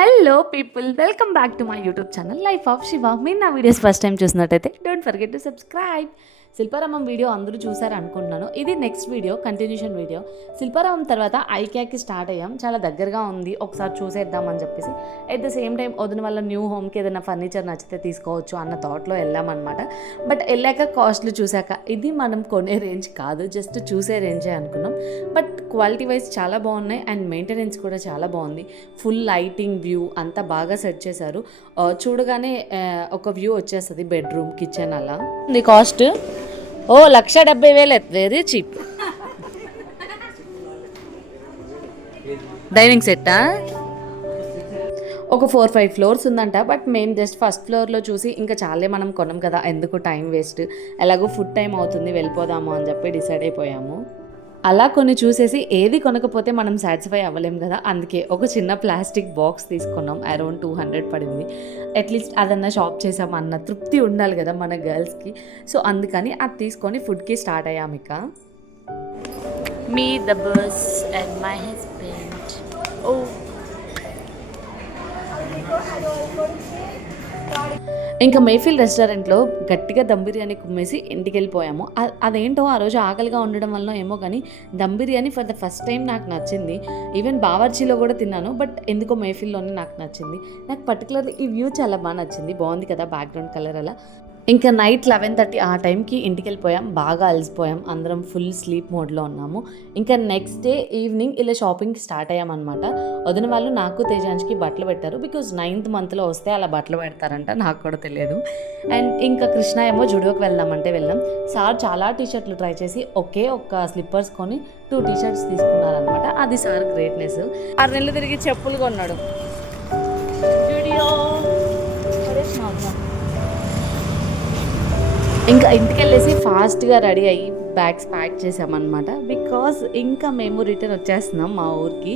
Hello people, welcome back to my YouTube channel life of Shiva. మీరు నా videos first time చూసినట్టయితే don't forget to subscribe. Shilparamam video అందరూ చూసారు అనుకుంటున్నాను. ఇది next video, continuation video. Shilparamam తర్వాత ఐక్యాకి స్టార్ట్ అయ్యాం. చాలా దగ్గరగా ఉంది, ఒకసారి చూసేద్దామని చెప్పేసి. అట్ ద సేమ్ టైం వదిన వల్ల న్యూ హోమ్కి ఏదైనా ఫర్నిచర్ నచ్చితే తీసుకోవచ్చు అన్న థాట్లో వెళ్ళామన్నమాట. బట్ వెళ్ళాక కాస్ట్లు చూసాక ఇది మనం కొనే రేంజ్ కాదు, జస్ట్ చూసే రేంజే అనుకున్నాం. బట్ క్వాలిటీ వైజ్ చాలా బాగున్నాయి అండ్ మెయింటెనెన్స్ కూడా చాలా బాగుంది. ఫుల్ లైటింగ్, వ్యూ అంతా బాగా సెట్ చేశారు. చూడగానే ఒక వ్యూ వచ్చేస్తుంది, బెడ్రూమ్, కిచెన్ అలా. ఇది కాస్ట్ 1,70,000, వెరీ చీప్. డైనింగ్ సెట్టా ఒక 4-5 ఫ్లోర్స్ ఉందంట. బట్ మేము జస్ట్ ఫస్ట్ ఫ్లోర్లో చూసి ఇంకా చాలే మనం కొనం కదా, ఎందుకు టైం వేస్ట్, ఎలాగో ఫుడ్ టైం అవుతుంది వెళ్ళిపోదాము అని చెప్పి డిసైడ్ అయిపోయాము. అలా కొన్ని చూసేసి ఏది కొనకపోతే మనం సాటిస్ఫై అవ్వలేం కదా, అందుకే ఒక చిన్న ప్లాస్టిక్ బాక్స్ తీసుకున్నాం. అరౌండ్ 200 పడింది. అట్లీస్ట్ అదన్నా షాప్ చేసాం అన్న తృప్తి ఉండాలి కదా మన గర్ల్స్కి. సో అందుకని అది తీసుకొని ఫుడ్కి స్టార్ట్ అయ్యాము. ఇక me the bus and my husband. ఓ ఇంకా మేఫిల్ రెస్టారెంట్లో గట్టిగా దమ్ బిర్యానీ కుమ్మేసి ఇంటికి వెళ్ళిపోయాము. అదేంటో ఆ రోజు ఆకలిగా ఉండడం వల్ల ఏమో కానీ dum biryani for the first time నాకు నచ్చింది. ఈవెన్ బావర్చీలో కూడా తిన్నాను, బట్ ఎందుకో మేఫిల్లోనే నాకు నచ్చింది. నాకు పర్టికులర్లీ ఈ వ్యూ చాలా బాగా నచ్చింది, బాగుంది కదా బ్యాక్గ్రౌండ్ కలర్ అలా. ఇంకా నైట్ 11:30 ఆ టైంకి ఇంటికి వెళ్ళిపోయాం. బాగా అలసిపోయాం, అందరం ఫుల్ స్లీప్ మోడ్లో ఉన్నాము. ఇంకా నెక్స్ట్ డే ఈవినింగ్ ఇలా షాపింగ్కి స్టార్ట్ అయ్యామన్నమాట. వదిన వాళ్ళు నాకు తేజాన్స్కి బట్టలు పెట్టారు. బికాజ్ 9th మంత్లో వస్తే అలా బట్టలు పెడతారంట, నాకు కూడా తెలియదు. అండ్ ఇంకా కృష్ణ ఏమో జుడియోకి వెళ్దామంటే వెళ్ళాం. సార్ చాలా టీషర్ట్లు ట్రై చేసి ఒక స్లిప్పర్స్ కొని 2 టీషర్ట్స్ తీసుకున్నారనమాట. అది సార్ గ్రేట్నెస్. 6 నెలలు తిరిగి చెప్పులు కొన్నాడు. జుడియో ఇంకా ఇంటికి వెళ్ళేసి ఫాస్ట్గా రెడీ అయ్యి బ్యాగ్స్ ప్యాక్ చేసామన్నమాట. బికాజ్ ఇంకా మేము రిటర్న్ వచ్చేస్తున్నాం మా ఊరికి.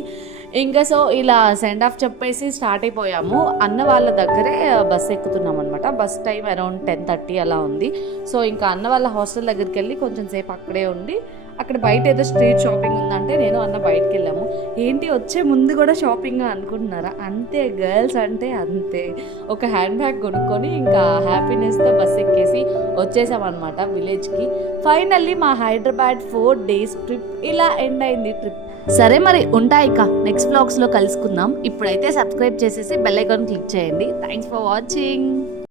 ఇంకా సో ఇలా సెండ్ ఆఫ్ చెప్పేసి స్టార్ట్ అయిపోయాము. అన్న వాళ్ళ దగ్గరే బస్ ఎక్కుతున్నాం అనమాట. బస్ టైం అరౌండ్ 10:30 అలా ఉంది. సో ఇంకా అన్న వాళ్ళ హాస్టల్ దగ్గరికి వెళ్ళి కొంచెం సేపు అక్కడే ఉండి, అక్కడ బయట ఏదో స్ట్రీట్ షాపింగ్ ఉందంటే నేను అన్న బయటకు వెళ్ళాము. ఏంటి వచ్చే ముందు కూడా షాపింగ్ అనుకుంటున్నారా? అంతే, గర్ల్స్ అంటే అంతే. ఒక హ్యాండ్ బ్యాగ్ కొనుక్కొని ఇంకా హ్యాపీనెస్తో బస్ ఎక్కేసి వచ్చేసామన్నమాట విలేజ్కి. ఫైనల్లీ మా హైదరాబాద్ 4 days ట్రిప్ ఇలా ఎండ్ అయింది ట్రిప్. సరే మరి ఉంటా, ఇక నెక్స్ట్ వ్లాగ్స్లో కలుసుకుందాం. ఇప్పుడైతే సబ్స్క్రైబ్ చేసేసి బెల్ ఐకాన్ క్లిక్ చేయండి. Thanks for watching.